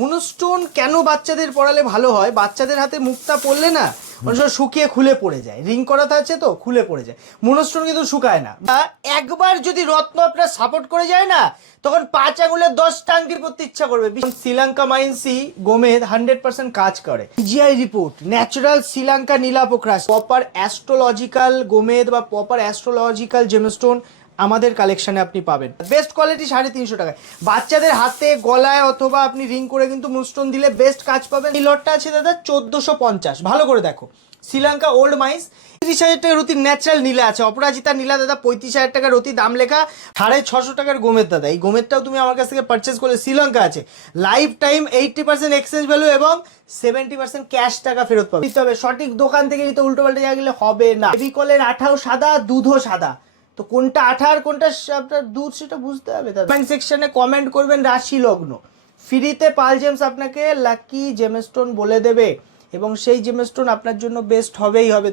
Moonstone কেন বাচ্চাদের পড়ালে ভালো হয়, বাচ্চাদের হাতে মুখটা পড়লে না অনেক সময় শুকিয়ে খুলে পড়ে যায়, রিং করাতে আছে তো খুলে পড়ে যায়। মুনস্টোন কিন্তু শুকায় না। একবার যদি রত্ন আপনার সাপোর্ট করে যায় না, তখন 5 আঙুলের 10টা আংটি পরতে ইচ্ছা করবে। শ্রীলঙ্কা মাইন্সি গোমেদ 100% কাজ করে। জিআই রিপোর্ট ন্যাচারাল শ্রীলঙ্কা নীলাপোক্রাস, প্রপার অ্যাস্ট্রোলজিক্যাল গোমেদ বা প্রপার অ্যাস্ট্রোলজিক্যাল জেমস্টোন আমাদের কালেকশনে আপনি পাবেন। বেস্ট কোয়ালিটি 350 টাকায়। বাচ্চাদের হাতে গলায় অথবা আপনি রিং করে কিন্তু মুনস্টোন দিলে বেস্ট কাজ পাবেন। এই লটটা আছে দাদা 1450। ভালো করে দেখো, শ্রীলঙ্কা ওল্ড মাইন্স 30,000 টাকার রতি ন্যাচারাল নীলা আছে। অপরাজিতা নীলা দাদা 35,000 টাকার রতি, দাম লেখা 650 টাকার গোমেদ দাদা। এই গোমেদটাও তুমি আমার কাছ থেকে পারচেস করলে শ্রীলঙ্কা আছে লাইফ টাইম 80% এক্সচেঞ্জ ভ্যালু এবং 70% ক্যাশ টাকা ফেরত পাবে। তবে সঠিক দোকান থেকে নিতে উল্টো পাল্টে জায়গা গেলে হবে না। ফেভিকলের আঠাও সাদা, দুধও সাদা, তো কোনটা আঠা আর কোনটা আপনার দুধ সেটা বুঝতে হবে। কমেন্ট সেকশনে কমেন্ট করবেন রাশি লগ্ন, ফ্রিতে পাল জেমস আপনাকে লাকি জেমস্টোন বলে দেবে এবং সেই জেমস্টোন আপনার জন্য বেস্ট হবেই হবে।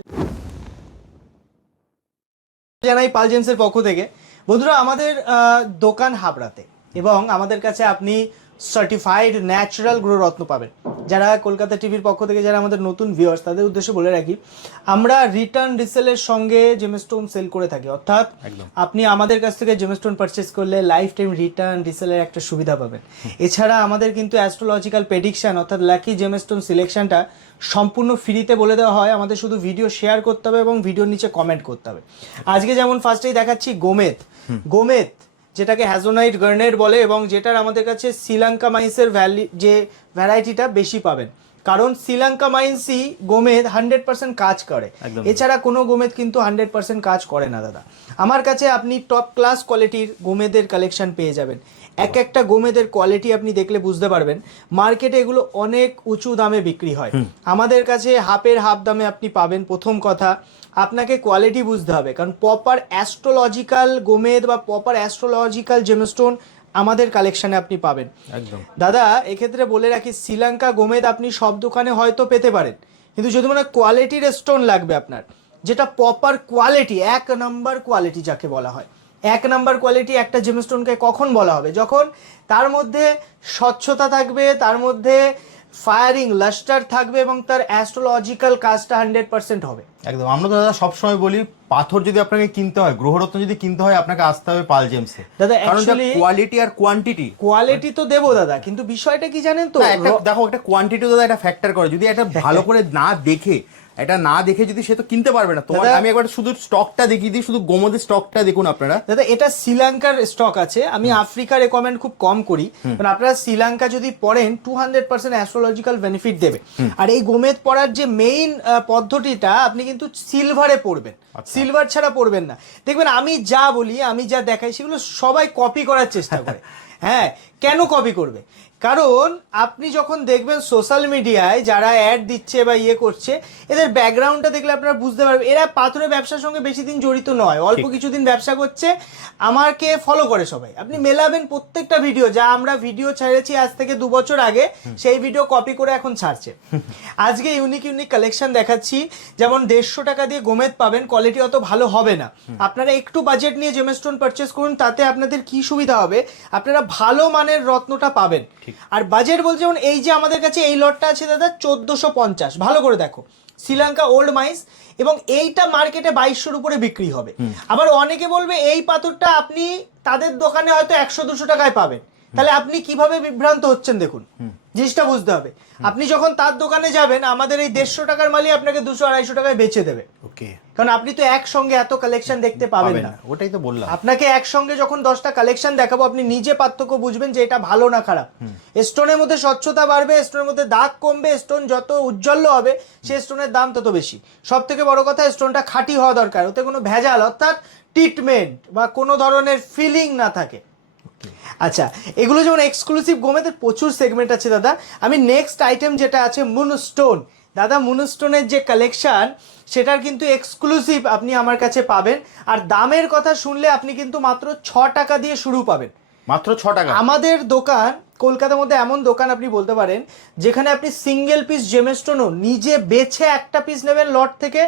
জানাই পাল জেমসের পক্ষ থেকে। বন্ধুরা, আমাদের দোকান হাবড়াতে এবং আমাদের কাছে আপনি সার্টিফাইড ন্যাচারাল গ্রো রত্ন পাবেন। যারা কলকাতা টিভির পক্ষ থেকে যারা আমাদের নতুন ভিউয়ার্স, তাদের উদ্দেশ্যে বলে রাখি, আমরা রিটার্ন রিসেলের সঙ্গে জেমস্টোন সেল করে থাকি। অর্থাৎ আপনি আমাদের কাছ থেকে জেমস্টোন পারচেস করলে লাইফ টাইম রিটার্ন রিসেলের একটা সুবিধা পাবেন। এছাড়া আমাদের কিন্তু অ্যাস্ট্রোলজিক্যাল প্রেডিকশন অর্থাৎ লাকি জেমস্টোন সিলেকশনটা সম্পূর্ণ ফ্রিতে বলে দেওয়া হয়। আমাদের শুধু ভিডিও শেয়ার করতে হবে এবং ভিডিওর নিচে কমেন্ট করতে হবে। আজকে যেমন ফার্স্টেই দেখাচ্ছি গোমেদ যেটাকে হ্যাজোনাইট গার্নেট বলে এবং যেটার আমাদের কাছে শ্রীলঙ্কা মাইন্সের যে ভ্যারাইটিটা বেশি পাবেন, কারণ শ্রীলঙ্কা মাইন্সই গোমেদ 100% কাজ করে। এছাড়া কোনো গোমেদ কিন্তু 100% কাজ করে না দাদা। আমার কাছে আপনি টপ ক্লাস কোয়ালিটির গোমেদের কালেকশন পেয়ে যাবেন। এক একটা গোমেদের কোয়ালিটি আপনি দেখলে বুঝতে পারবেন। মার্কেটে এগুলো অনেক উঁচু দামে বিক্রি হয়, আমাদের কাছে হাফের হাফ দামে আপনি পাবেন। প্রথম কথা, আপনাকে কোয়ালিটি বুঝতে হবে, কারণ প্রপার অ্যাস্ট্রোলজিক্যাল গোমেদ বা প্রপার অ্যাস্ট্রোলজিক্যাল জেমস্টোন আমাদের কালেকশনে আপনি পাবেন। একদম দাদা, এক্ষেত্রে বলে রাখি, শ্রীলঙ্কা গোমেদ আপনি সব দোকানে হয়তো পেতে পারেন, কিন্তু যদি মনে কোয়ালিটির স্টোন লাগবে আপনার, যেটা প্রপার কোয়ালিটি, 1 নাম্বার কোয়ালিটি যাকে বলা হয়, 1 নাম্বার কোয়ালিটি একটা জেমস্টোনকে কখন বলা হবে? যখন তার মধ্যে স্বচ্ছতা থাকবে, তার মধ্যে ফায়ারিং লাস্টার থাকবে এবং তার অ্যাস্ট্রোলজিক্যাল কাজটা 100% হবে। একদম। আমরা তো দাদা সবসময় বলি, পাথর যদি আপনাকে কিনতে হয়, গ্রহরত্ন যদি কিনতে হয়, আপনাকে আসতে হবে পাল জেমসে দাদা। অ্যাকচুয়ালি কোয়ালিটি আর কোয়ান্টিটি তো দেবো দাদা, কিন্তু বিষয়টা কি জানেন তো, দেখো একটা কোয়ান্টিটি দাদা একটা ফ্যাক্টর করে। যদি একটা ভালো করে না দেখে যদি সে তো কিনতে পারবে না। তোমার আমি একবার শুধু স্টকটা দেখিয়ে দিই, শুধু গোমদের স্টকটা দেখুন আপনারা। দাদা, এটা শ্রীলঙ্কার স্টক আছে। আমি আফ্রিকা রেকমেন্ড খুব কম করি, কারণ আপনারা শ্রীলঙ্কা যদি পড়েন 200% অ্যাস্ট্রোলজিক্যাল বেনিফিট দেবে। আর এই গোমেদ পড়ার যে মেইন পদ্ধতিটা, আপনি কিন্তু সিলভারে পড়বেন, সিলভার ছাড়া পড়বেন না। দেখবেন আমি যা বলি, আমি যা দেখাই, সেগুলো সবাই কপি করার চেষ্টা করে। হ্যাঁ, কেন কপি করবে? কারণ আপনি যখন দেখবেন সোশ্যাল মিডিয়ায় যারা অ্যাড দিচ্ছে বা ইয়ে করছে, এদের ব্যাকগ্রাউন্ডটা দেখলে আপনারা বুঝতে পারবেন এরা পাথরের ব্যবসার সঙ্গে বেশি দিন জড়িত নয়, অল্প কিছুদিন ব্যবসা করছে, আমাকে ফলো করে সবাই। আপনি মেলাবেন প্রত্যেকটা ভিডিও, যা আমরা ভিডিও ছেড়েছি আজ থেকে 2 বছর আগে, সেই ভিডিও কপি করে এখন ছাড়ছে। আজকে ইউনিক কালেকশন দেখাচ্ছি। যেমন 150 টাকা দিয়ে গোমেদ পাবেন, কোয়ালিটি অত ভালো হবে না। আপনারা একটু বাজেট নিয়ে জেমস্টোন পারচেস করুন, তাতে আপনাদের কি সুবিধা হবে, আপনারা ভালো মানের রত্নটা পাবেন। আর বাজেট বলতে যেমন এই যে আমাদের কাছে এই লটটা আছে দাদা 1450। ভালো করে দেখো, শ্রীলঙ্কা ওল্ড মাইন্স, এবং এইটা মার্কেটে 2200-র উপরে বিক্রি হবে। আবার অনেকে বলবে এই পাথরটা আপনি তাদের দোকানে হয়তো 100-200 টাকায় পাবেন, তাহলে আপনি কিভাবে বিভ্রান্ত হচ্ছেন দেখুন, জিনিসটা বুঝতে হবে। আপনি যখন তার দোকানে যাবেন, আমাদের এই 150 টাকার মালই আপনাকে 200-250 টাকায় বেচে দেবে। ওকে, কারণ আপনি তো একসঙ্গে এত কালেকশন দেখতে পাবেন না। ওটাই তো বললাম, আপনাকে একসঙ্গে যখন 10টা কালেকশন দেখাবো, আপনি নিজে পার্থক্য বুঝবেন যে এটা ভালো না খারাপ। স্টোনের মধ্যে স্বচ্ছতা বাড়বে, স্টোনের মধ্যে দাগ কমবে, স্টোন যত উজ্জ্বল হবে সেই স্টোনের দাম তত বেশি। সব থেকে বড় কথা, স্টোনটা খাঁটি হওয়া দরকার, ওতে কোনো ভেজাল অর্থাৎ ট্রিটমেন্ট বা কোনো ধরনের ফিলিং না থাকে। আচ্ছা, এগুলো যেমন এক্সক্লুসিভ গোমেদের প্রচুর সেগমেন্ট আছে দাদা। আমি নেক্সট আইটেম যেটা আছে মুনস্টোন, দাদা মুনস্টোনের যে কালেকশন, সেটার কিন্তু এক্সক্লুসিভ আপনি আমার কাছে পাবেন। আর দামের কথা শুনলে আপনি কিন্তু মাত্র 6 টাকা দিয়ে শুরু পাবেন, মাত্র 6 টাকা। আমাদের দোকান কলকাতার মধ্যে এমন দোকান আপনি বলতে পারেন যেখানে আপনি সিঙ্গেল পিস জেমস্টোনও নিজে বেছে একটা পিস নেবেন লট থেকে,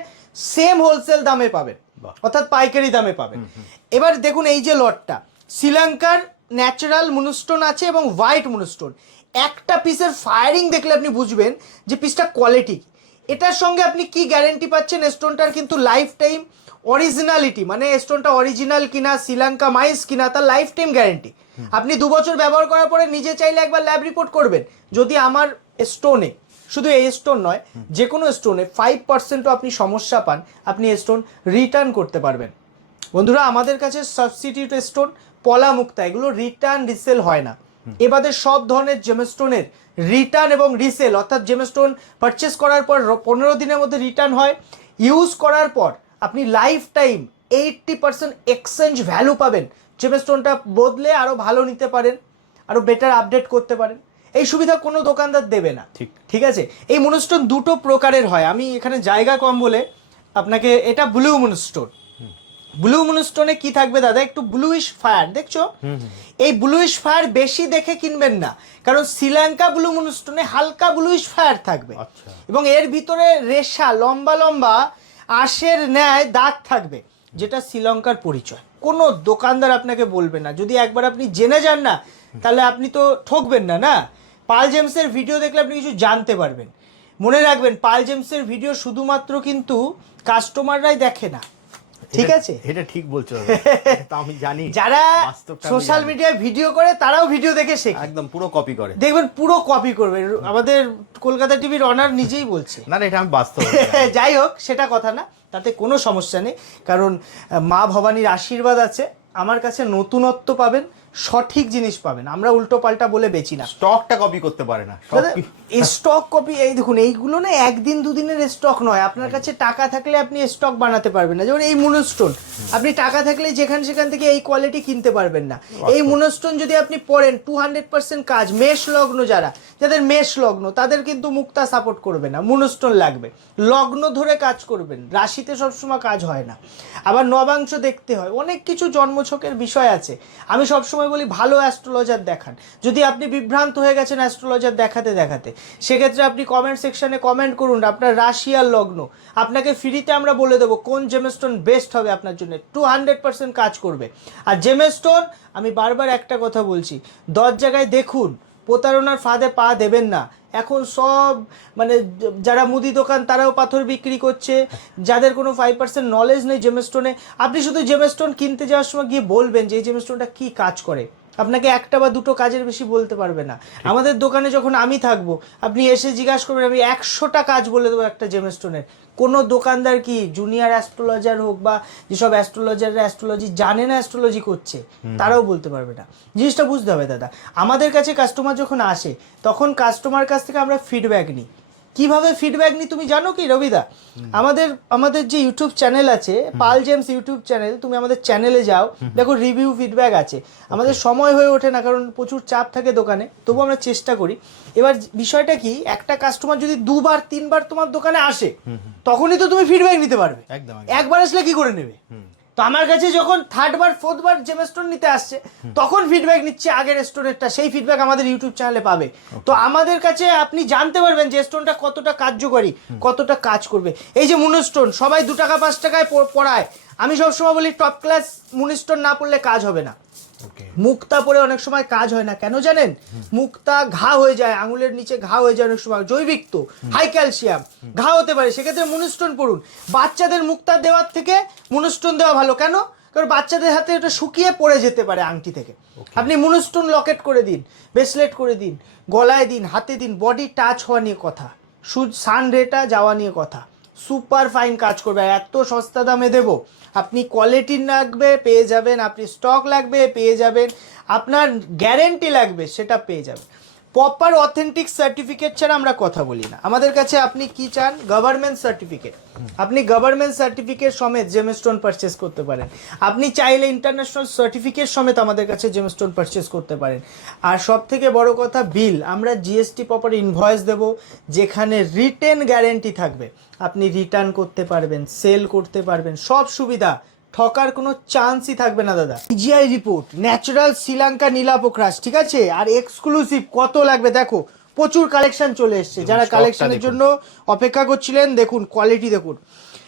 সেম হোলসেল দামে পাবেন, অর্থাৎ পাইকারি দামে পাবেন। এবার দেখুন এই যে লটটা, শ্রীলঙ্কার ন্যাচারাল মুনস্টোন আছে এবং হোয়াইট মুনস্টোন, একটা পিসের ফায়ারিং দেখলে আপনি বুঝবেন যে পিসটা কোয়ালিটি। এটার সঙ্গে আপনি কি গ্যারেন্টি পাচ্ছেন, স্টোনটার কিন্তু লাইফ টাইম অরিজিনালিটি, মানে স্টোনটা অরিজিনাল কিনা, শ্রীলঙ্কা মাইস কিনা, তার লাইফ টাইম গ্যারেন্টি। আপনি 2 বছর ব্যবহার করার পরে নিজে চাইলে একবার ল্যাব রিপোর্ট করবেন। যদি আমার স্টোনে, শুধু এই স্টোন নয়, যে কোনো স্টোনে 5%ও আপনি সমস্যা পান, আপনি স্টোন রিটার্ন করতে পারবেন। বন্ধুরা, আমাদের কাছে সাবস্টিটিউট স্টোন, পলা মুক্তা, এগুলো রিটার্ন রিসেল হয় না। এবারে সব ধরনের জেমস্টোনের রিটার্ন এবং রিসেল, অর্থাৎ জেমস্টোন পারচেস করার পর 15 দিনের মধ্যে রিটার্ন হয়। ইউজ করার পর আপনি লাইফ টাইম 80% এক্সচেঞ্জ ভ্যালু পাবেন। জেমস্টোনটা বদলে আরও ভালো নিতে পারেন, আরও বেটার আপডেট করতে পারেন। এই সুবিধা কোনো দোকানদার দেবে না। ঠিক আছে। এই মুনস্টোন দুটো প্রকারের হয়, আমি এখানে জায়গা কম বলে আপনাকে, এটা ব্লু মুনস্টোন। ব্লু মুনস্টোনে কি থাকবে দাদা, একটু ব্লুইশ ফায়ার, দেখছো? এই ব্লুইশ ফায়ার বেশি দেখে কিনবেন না, কারণ শ্রীলঙ্কা ব্লু মুনস্টোনে হালকা ব্লুইশ ফায়ার থাকবে এবং এর ভিতরে রেশা লম্বা লম্বা আঁশের ন্যায় দাগ থাকবে, যেটা শ্রীলঙ্কার পরিচয়। কোনো দোকানদার আপনাকে বলবে না। যদি একবার আপনি জেনে যান না, তাহলে আপনি তো ঠকবেন না। না, পাল জেমসের ভিডিও দেখলে আপনি কিছু জানতে পারবেন। মনে রাখবেন, পাল জেমসের ভিডিও শুধুমাত্র কিন্তু কাস্টমাররাই দেখে না, ঠিক আছে? এটা ঠিক বলছো, তা আমি জানি। যারা সোশ্যাল মিডিয়ায় ভিডিও করে তারাও ভিডিও দেখে শেখে, একদম পুরো কপি করে। দেখবেন পুরো কপি করবে। আমাদের কলকাতা টিভির অনার নিজেই বলছে। না এটা আমি বাস্তব। যাই হোক, সেটা কথা না, তাতে কোনো সমস্যা নেই, কারণ মা ভবানীর আশীর্বাদ আছে। আমার কাছে নতুনত্ব পাবেন, সঠিক জিনিস পাবেন। আমরা উল্টো পাল্টা বলে বেচি না। স্টকটা কপি করতে পারে না। স্টক কপি, এই দেখুন, এইগুলো না একদিন দুদিনের স্টক নয়। আপনার কাছে টাকা থাকলে আপনি স্টক বানাতে পারবেন না। যেমন এই মুনস্টোন, আপনি টাকা থাকলে সেখান থেকে এই কোয়ালিটি কিনতে পারবেন না। এই মুনস্টোন যদি আপনি পড়েন, 200% কাজ। মেষ লগ্ন, যাদের মেষ লগ্ন, তাদের কিন্তু মুক্তা সাপোর্ট করবে না, মুনস্টোন লাগবে। লগ্ন ধরে কাজ করবেন, রাশিতে সবসময় কাজ হয় না। আবার নবাংশ দেখতে হয়, অনেক কিছু জন্মছকের বিষয় আছে। আমি সবসময় বলি ভালো অ্যাস্ট্রোলজার দেখান। যদি আপনি বিভ্রান্ত হয়ে গেছেন অ্যাস্ট্রোলজার দেখাতে দেখাতে, সেক্ষেত্রে আপনি কমেন্ট সেকশনে কমেন্ট করুন আপনার রাশি আর লগ্ন। আপনাকে ফ্রিতে আমরা বলে দেবো কোন জেমস্টোন বেস্ট হবে আপনার জন্য, 200% কাজ করবে। আর জেমস্টোন, আমি বারবার একটা কথা বলছি, 10 জায়গায় দেখুন, প্রতারণার ফাঁদে পা দেবেন না। এখন সব মানে যারা মুদি দোকান তারাও পাথর বিক্রি করছে, যাদের কোনো 5% নলেজ নেই জেমস্টোনে। আপনি শুধু জেমস্টোন কিনতে যাওয়ার সময় গিয়ে বলবেন যে এই জেমস্টোনটা কী কাজ করে, আপনাকে একটা বা দুটো কাজের বেশি বলতে পারবে না। আমাদের দোকানে যখন আমি থাকবো, আপনি এসে জিজ্ঞাসা করবেন, আমি 100টা কাজ বলে দেবো একটা জেমস্টোনের। কোনো দোকানদার কি জুনিয়র অ্যাস্ট্রোলজার হোক বা যেসব অ্যাস্ট্রোলজাররা অ্যাস্ট্রোলজি জানে না, অ্যাস্ট্রোলজি করছে, তারাও বলতে পারবে না। জিনিসটা বুঝতে হবে দাদা। আমাদের কাছে কাস্টমার যখন আসে, তখন কাস্টমার কাছ থেকে আমরা ফিডব্যাক নিই। কিভাবে ফিডব্যাক নিই তুমি জানো কি রবিদা? আমাদের যে ইউটিউব চ্যানেল আছে, পাল জেমস ইউটিউব চ্যানেল, তুমি আমাদের চ্যানেলে যাও, দেখো রিভিউ ফিডব্যাক আছে। আমাদের সময় হয়ে ওঠে না, কারণ প্রচুর চাপ থাকে দোকানে, তবু আমরা চেষ্টা করি। এবার বিষয়টা কি, একটা কাস্টমার যদি 2বার 3বার তোমার দোকানে আসে, তখনই তো তুমি ফিডব্যাক নিতে পারবে। একবার আসলে কি করে নেবে? তো আমার কাছে যখন 3rd বার 4th বার জেমস্টোন নিতে আসছে, তখন ফিডব্যাক নিচ্ছে আগের স্টোনেরটা, সেই ফিডব্যাক আমাদের ইউটিউব চ্যানেলে পাবে। তো আমাদের কাছে আপনি জানতে পারবেন যে স্টোনটা কতটা কার্যকরী, কতটা কাজ করবে। এই যে মুনস্টোন, সবাই 2 টাকা 5 টাকায় পড়ায়, আমি সবসময় বলি টপ ক্লাস মুনস্টোন না পড়লে কাজ হবে না। মুক্তা পরে অনেক সময় কাজ হয় না, কেন জানেন? মুক্তা ঘা হয়ে যায়, আঙুলের নিচে ঘা হয়ে যায় অনেক সময়, জৈবিক তো, হাই ক্যালসিয়াম, ঘা হতে পারে। সেক্ষেত্রে মুনস্টোন পড়ুন। বাচ্চাদের মুক্তা দেওয়ার থেকে মুনস্টোন দেওয়া ভালো। কেন? কারণ বাচ্চাদের হাতে এটা শুকিয়ে পড়ে যেতে পারে আংটি থেকে। আপনি মুনস্টোন লকেট করে দিন, ব্রেসলেট করে দিন, গলায় দিন, হাতে দিন, বডি টাচ হওয়া নিয়ে কথা, সান রেটা যাওয়া নিয়ে কথা, সুপার ফাইন কাজ করবে। এত সস্তা দামে দেবো, আপনি কোয়ালিটি লাগবে পেয়ে যাবেন, আপনি স্টক লাগবে পেয়ে যাবেন, আপনার গ্যারেন্টি লাগবে সেটা পেয়ে যাবেন। প্রপার অথেন্টিক সার্টিফিকেট ছাড়া আমরা কথা বলি না। আমাদের কাছে আপনি কি চান? Government certificate. আপনি গভর্নমেন্ট সার্টিফিকেট সমেত জেমস্টোন পারচেস করতে পারেন। আপনি চাইলে ইন্টারন্যাশনাল সার্টিফিকেট সমেত আমাদের কাছে জেমস্টোন পারচেস করতে পারেন। আর সব থেকে বড় কথা, বিল আমরা জিএসটি প্রপার ইনভয়েস দেব, যেখানে রিটেন গ্যারেন্টি থাকবে। আপনি রিটার্ন করতে পারবেন, সেল করতে পারবেন, সব সুবিধা। ঠকার কোনো চান্সই থাকবে না দাদা। জিআই রিপোর্ট, ন্যাচারাল শ্রীলঙ্কা নীলাপোক্রাস, ঠিক আছে? আর এক্সক্লুসিভ কত লাগবে দেখো, প্রচুর কালেকশন চলে এসছে। যারা কালেকশনের জন্য অপেক্ষা করছিলেন, দেখুন কোয়ালিটি দেখুন।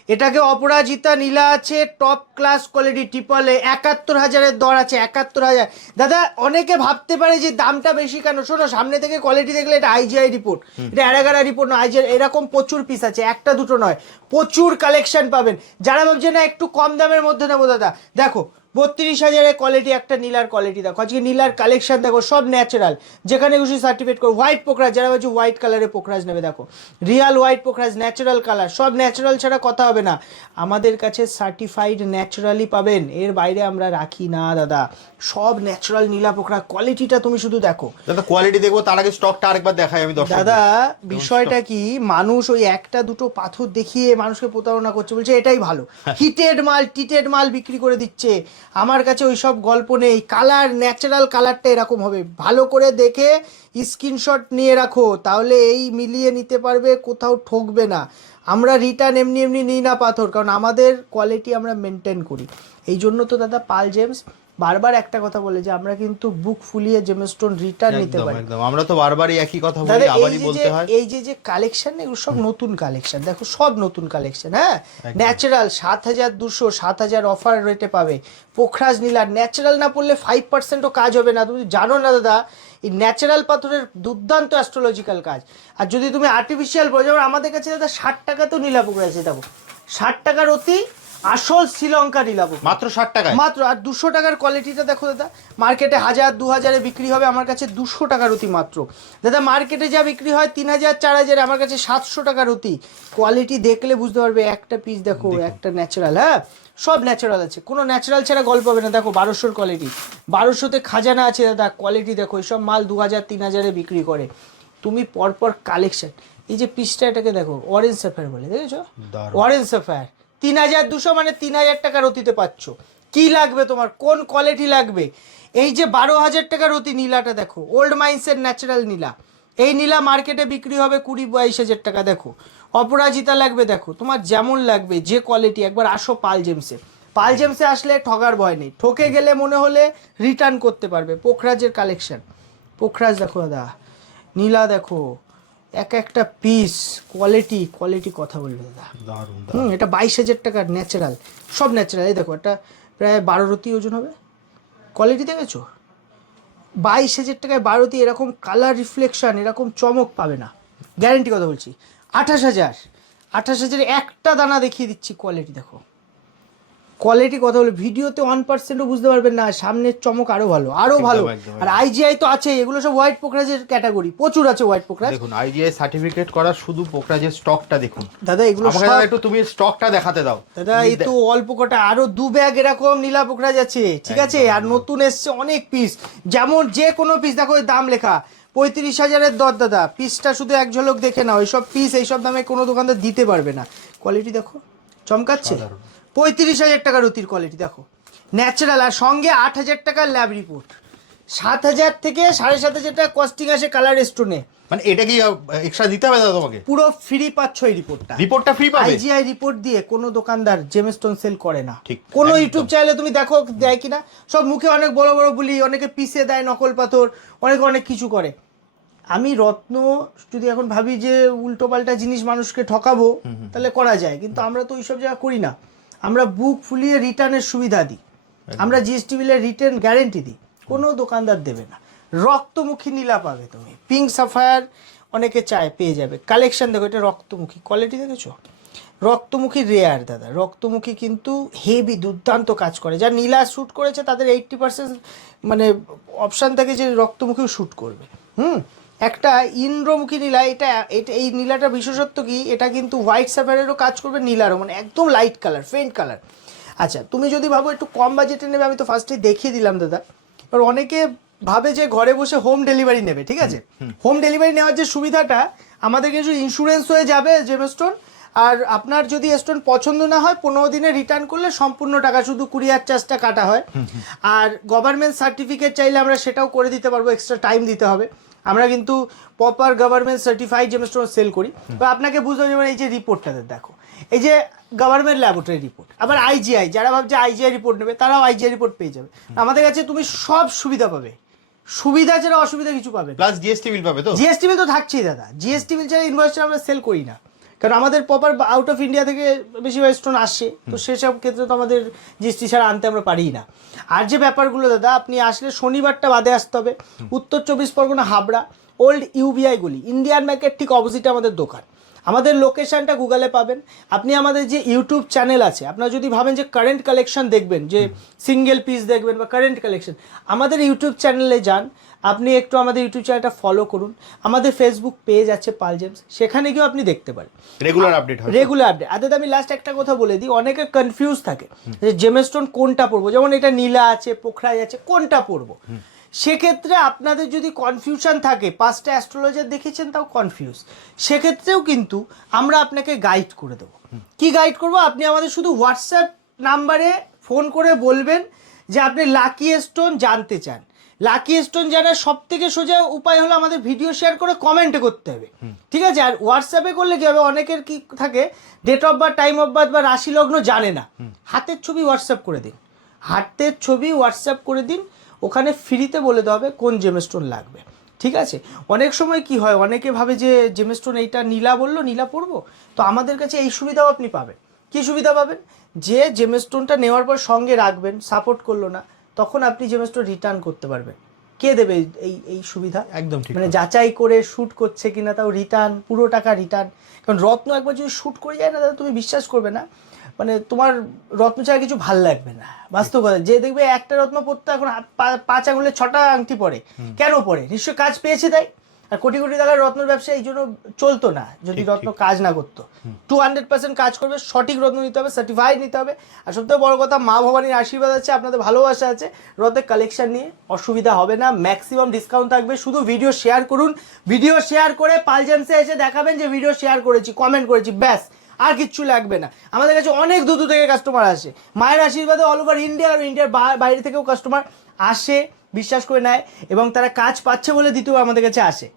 এটাকে অপরাজিতা নীলা আছে, টপ ক্লাস কোয়ালিটি ট্রিপলে 71,000-এর দর আছে, 71,000। দাদা অনেকে ভাবতে পারে যে দামটা বেশি কেন, শোনো সামনে থেকে কোয়ালিটি দেখলে এটা আইজিআই রিপোর্ট, এটা এরাগারা রিপোর্ট নয়, আইজিআই এরকম প্রচুর পিস আছে, একটা দুটো নয়, প্রচুর কালেকশন পাবেন। যারা ভাবছে না একটু কম দামের মধ্যে নেবো, দাদা দেখো 32,000-এর কোয়ালিটি, একটা নীলার কোয়ালিটি দেখো, আজকে নীলার কালেকশন দেখো, সব ন্যাচারাল, যেখানে খুশি সার্টিফিকেট করো। হোয়াইট পোকরাজ, যারা বলছে হোয়াইট কালারের পোকরাজ নেবে, দেখো Real white Pokhraj, natural colour, সব ন্যাচারাল ছাড়া কথা হবে না। আমাদের কাছে সার্টিফাইড ন্যাচারালি পাবেন, এর বাইরে আমরা রাখি না দাদা, সব ন্যাচারাল নীলা পোকরা। কোয়ালিটিটা তুমি শুধু দেখো দাদা, কোয়ালিটি দেখবো তার আগে স্টকটা আরেকবার দেখাই আমি দর্শক। দাদা বিষয়টা কি, মানুষ ওই একটা দুটো পাথর দেখিয়ে মানুষকে প্রতারণা করছে, বলছে এটাই ভালো, হিটেড মাল টিটেড মাল বিক্রি করে দিচ্ছে। আমার কাছে ওই সব গল্প নেই, কালার ন্যাচারাল কালারটা এরকম হবে, ভালো করে দেখে স্ক্রিনশট নিয়ে রাখো, তাহলে এই মিলিয়ে নিতে পারবে, কোথাও ঠকবে না। আমরা রিটার্ন এমনি এমনি নিই না পাথর, কারণ আমাদের কোয়ালিটি আমরা মেনটেন করি। এই জন্য তো দাদা পাল জেমস বারবার একটা কথা বলে যে আমরা কিন্তু বুক ফুলিয়ে জেমস্টোন রিটার্ন নিতে পারি। একদম, আমরা তো বারবারই একই কথা বলি, দাদা আবারই বলতে হয়। এই যে কালেকশন, এগুলো সব নতুন কালেকশন, দেখো সব নতুন কালেকশন। হ্যাঁ, ন্যাচারাল 7,200, 7,000 অফার রেটে পাবে। পোখরাজ নীলা ন্যাচারাল না পড়লে 5%ও কাজ হবে না, তুমি জানো না দাদা। এই ন্যাচারাল পাথরের দুর্দান্ত অ্যাস্ট্রোলজিক্যাল কাজ। আর যদি তুমি আর্টিফিশিয়াল বলো, যেমন আমাদের কাছে দাদা 60 টাকাতেও নীলা পোকরাজ, দেখো 60 টাকার অতি আসল শ্রীলঙ্কা নীলা পোকরাজ, মাত্র 60 টাকায় মাত্র। আর 200 টাকার কোয়ালিটিটা দেখো দাদা, মার্কেটে 1000-2000-এ বিক্রি হবে, আমার কাছে 200 টাকার অতি মাত্র। দাদা মার্কেটে যা বিক্রি হয় 3000-4000, আমার কাছে 700 টাকার অতি। কোয়ালিটি দেখলে বুঝতে পারবে, একটা পিস দেখো, একটা ন্যাচারাল। হ্যাঁ, সব ন্যাচারাল আছে, কোনো ন্যাচারাল ছাড়া গল্প হবে না। দেখো 1200-র কোয়ালিটি, 1200-তে খাজানা আছে দাদা। কোয়ালিটি দেখো, এইসব মাল 2000-3000-এ বিক্রি করে। তুমি পরপর কালেকশন, এই যে পিসটা, এটাকে দেখো অরেঞ্জ স্যাফায়ার বলে, দেখেছো অরেঞ্জ স্যাফায়ার, 3200 মানে 3000 টাকার অতিতে পাচ্ছ। কি লাগবে তোমার, কোন কোয়ালিটি লাগবে? এই যে 12,000 টাকার অতি নীলাটা দেখো, ওল্ড মাইন্সের ন্যাচারাল নীলা, এই নীলা মার্কেটে বিক্রি হবে 20-22,000 টাকা। দেখো অপরাজিতা লাগবে, দেখো তোমার যেমন লাগবে যে কোয়ালিটি, একবার আসো পাল জেমসে। পাল জেমসে আসলে ঠগার ভয় নেই, ঠকে গেলে মনে হলে রিটার্ন করতে পারবে। পোখরাজের কালেকশন, পোখরাজ দেখো দাদা, নীলা দেখো, একটা পিস কোয়ালিটি কথা বলবে দাদা। এটা 22,000 টাকার ন্যাচারাল, সব ন্যাচারাল। এই দেখো, একটা প্রায় 12 রতি ওজন হবে, কোয়ালিটি দেখেছো? 22,000 টাকায় 12 রতি, এরকম কালার রিফ্লেকশন, এরকম চমক পাবে না, গ্যারেন্টি কথা বলছি। 28,000 একটা দানা দেখিয়ে দিচ্ছি, কোয়ালিটি দেখো, কোয়ালিটি কথা বলে ভিডিওতে 1%ও বুঝতে পারবেন না, সামনের চমক আরো ভালো, আরো ভালো। আর আইজিআই তো আছে, এগুলো সব হোয়াইট পোকরাজের ক্যাটাগরি, প্রচুর আছে হোয়াইট পোকরাজ। দেখুন আইজিআই সার্টিফিকেট করা শুধু পোকরাজের স্টকটা দেখুন দাদা, এগুলো আমাকে সব একটু তুমি স্টকটা দেখাতে দাও দাদা। এই তো অল্প কটা, আরো 2 ব্যাগ এরকম নীলা পোকরাজ আছে, ঠিক আছে? আর নতুন এসছে অনেক পিস, যেমন যে কোনো পিস দেখো দাম লেখা 35,000-এর দর দাদা। পিসটা শুধু এক ঝলক দেখে নাও, এইসব পিস এইসব দামে কোনো দোকানদার দিতে পারবে না। কোয়ালিটি দেখো, চমকাচ্ছে। 35,000 টাকার অতির কোয়ালিটি দেখো, ন্যাচারাল, আর সঙ্গে 8,000 টাকার ল্যাব রিপোর্ট। 7,000 থেকে 7,500 টাকা কস্টিং আসে কালার স্টোনে। মানে এটা কি এক্সট্রা দিতে হবে দাদা তোমাকে? পুরো ফ্রি পাচ্ছ এই রিপোর্টটা ফ্রি পাবে। আইজিআই রিপোর্ট দিয়ে কোনো দোকানদার জেমস্টোন সেল করে না। ঠিক, কোনো ইউটিউব চ্যানেলে তুমি দেখো দেয় কিনা, সব মুখে অনেক বড় বড় বলি, অনেকে পিসে দেয় নকল পাথর, অনেকে অনেক কিছু করে। আমি রত্ন যদি এখন ভাবি যে উল্টো পাল্টা জিনিস মানুষকে ঠকাবো, তাহলে করা যায়, কিন্তু আমরা তো ওইসব জায়গা করি না। আমরা বুক ফুলিয়ে রিটার্নের সুবিধা দিই, আমরা জিএসটি বিলের রিটার্ন গ্যারেন্টি দিই, কোনো দোকানদার দেবে না। রক্তমুখী নীলা পাবে তুমি, পিঙ্ক সাফায়ার অনেকে চায়, পেয়ে যাবে। কালেকশন দেখো, এটা রক্তমুখী, কোয়ালিটি দেখেছো? রক্তমুখী রেয়ার দাদা, রক্তমুখী কিন্তু হেভি দুর্দান্ত কাজ করে। যা নীলা শ্যুট করেছে তাদের 80% মানে অপশান থাকে যে রক্তমুখীও শ্যুট করবে। একটা ইন্দ্রমুখী নীলা, এটা এই নীলাটা বিশেষত্ব কি, এটা কিন্তু হোয়াইট সাফায়ারেরও কাজ করবে, নীলারও, মানে একদম লাইট কালার, ফেন্ট কালার। আচ্ছা, তুমি যদি ভাবো একটু কম বাজেটে নেবে, আমি তো ফার্স্টে দেখিয়ে দিলাম দাদা। এবার অনেকে ভাবে যে ঘরে বসে হোম ডেলিভারি নেবে, ঠিক আছে? হোম ডেলিভারি নেওয়ার যে সুবিধাটা, আমাদের কিছু ইন্স্যুরেন্স হয়ে যাবে জেমস্টোন, আর আপনার যদি স্টোন পছন্দ না হয় 15 দিনে রিটার্ন করলে সম্পূর্ণ টাকা, শুধু কুরিয়ার চার্জটা কাটা হয়। আর গভর্নমেন্ট সার্টিফিকেট চাইলে আমরা সেটাও করে দিতে পারবো, এক্সট্রা টাইম দিতে হবে। আমরা কিন্তু proper government certified gemstone sale করি। তো আপনাকে বুঝতে হবে, এই যে রিপোর্টটা দেখো, এই যে গভর্নমেন্ট ল্যাবরেটরি রিপোর্ট। আবার আইজিআই, যারা ভাবছে আইজিআই রিপোর্ট নেবে, তারাও আইজিআই রিপোর্ট পেয়ে যাবে। আমাদের কাছে তুমি সব সুবিধা পাবে, সুবিধা ছাড়া অসুবিধা কিছু পাবে। প্লাস জিএসটি বিল পাবে তো? জিএসটি বিল তো থাকছেই দাদা, জিএসটি বিল ছাড়া ইনভয়েস আমরা সেল করি না, কারণ আমাদের প্রপার আউট অফ ইন্ডিয়া থেকে বেশিরভাগ স্টোন আসে, তো সেসব ক্ষেত্রে তো আমাদের জিএসটি ছাড়া আনতে আমরা পারি না। আর যে ব্যাপারগুলো দাদা, আপনি আসলে শনিবারটা বাদে আসতে হবে। উত্তর 24 পরগনা হাবড়া ওল্ড ইউবিআই গলি, ইন্ডিয়ান ব্যাংকের ঠিক অপোজিটে আমাদের দোকান। আমাদের লোকেশনটা গুগলে পাবেন। আপনি আমাদের যে ইউটিউব চ্যানেল আছে, আপনারা যদি ভাবেন যে কারেন্ট কালেকশন দেখবেন, যে সিঙ্গেল পিস দেখবেন বা কারেন্ট কালেকশন, আমাদের ইউটিউব চ্যানেলে যান, আপনি একটু আমাদের ইউটিউব চ্যানেলটা ফলো করুন। আমাদের ফেসবুক পেজ আছে পাল জেমস, সেখানে গিয়েও আপনি দেখতে পারেন রেগুলার আপডেট হয়, রেগুলার আপডেট। আমি লাস্ট একটা কথা বলে দিই, অনেকে কনফিউজ থাকে যে জেমস্টোন কোনটা পরবো, যেমন এটা নীলা আছে, পোখরাজ আছে, কোনটা পরবো। সেক্ষেত্রে আপনাদের যদি কনফিউশন থাকে, 5টা অ্যাস্ট্রোলজার দেখেছেন তাও কনফিউজ, সেক্ষেত্রেও কিন্তু আমরা আপনাকে গাইড করে দেবো। কি গাইড করব? আপনি আমাদের শুধু হোয়াটসঅ্যাপ নাম্বারে ফোন করে বলবেন যে আপনি লাকি স্টোন জানতে চান। লাকি স্টোন জানার সব থেকে সোজা উপায় হলো আমাদের ভিডিও শেয়ার করে কমেন্ট করতে হবে, ঠিক আছে? আর হোয়াটসঅ্যাপে করলে কি হবে, অনেকের কি থাকে date of birth, time of birth বা রাশি লগ্ন জানে না। হাতের ছবি হোয়াটসঅ্যাপ করে দিন, হাতের ছবি হোয়াটসঅ্যাপ করে দিন, ওখানে ফ্রিতে বলে দেওয়া হবে কোন জেমস্টোন লাগবে, ঠিক আছে? অনেক সময় কি হয়, অনেকে ভাবে যে জেমস্টোন এইটা নীলা বললো, নীলা পরবো, তো আমাদের কাছে এই সুবিধাও আপনি পাবেন। কি সুবিধা পাবেন? যে জেমস্টোনটা নেওয়ার পর সঙ্গে রাখবেন, সাপোর্ট করলো না, তখন আপনি জেমস্টোন রিটার্ন করতে পারবেন। কে দেবে এই সুবিধা? একদম ঠিক, মানে যাচাই করে শ্যুট করছে কিনা, তাও রিটার্ন, পুরো টাকা রিটার্ন। কারণ রত্ন একবার যদি শ্যুট করে যায় না দাদা, তুমি বিশ্বাস করবে না, মানে তোমার রত্ন ছাড়া কিছু ভাল লাগবে না। বাস্তব কথা, যে দেখবে একটা রত্ন পড়তে এখন 5 আঙুলে 6টা আংটি পরে, কেন পরে? নিশ্চয় কাজ পেয়েছে তাই। আর কোটি কোটি টাকার রত্নের ব্যবসা এই জন্য চলতো না যদি রত্ন কাজ না করতো। 200% কাজ করবে, সঠিক রত্ন নিতে হবে, সার্টিফাইড নিতে হবে। আর সবথেকে বড় কথা, মা ভবানীর আশীর্বাদ আছে, আপনাদের ভালোবাসা আছে, রত্নের কালেকশন নিয়ে অসুবিধা হবে না, ম্যাক্সিমাম ডিসকাউন্ট থাকবে। শুধু ভিডিও শেয়ার করুন, ভিডিও শেয়ার করে পাল জেমসে এসে দেখাবেন যে ভিডিও শেয়ার করেছি, কমেন্ট করেছি, ব্যাস, আর কিচ্ছু লাগবে না। আমাদের কাছে অনেক দূর দূর থেকে কাস্টমার আসে, মায়ের আশীর্বাদে অল ওভার ইন্ডিয়া আর ইন্ডিয়ার বাইরে থেকেও কাস্টমার আসে, বিশ্বাস করে নেয়, এবং তারা কাজ পাচ্ছে বলে দ্বিতীয়বার আমাদের কাছে আসে।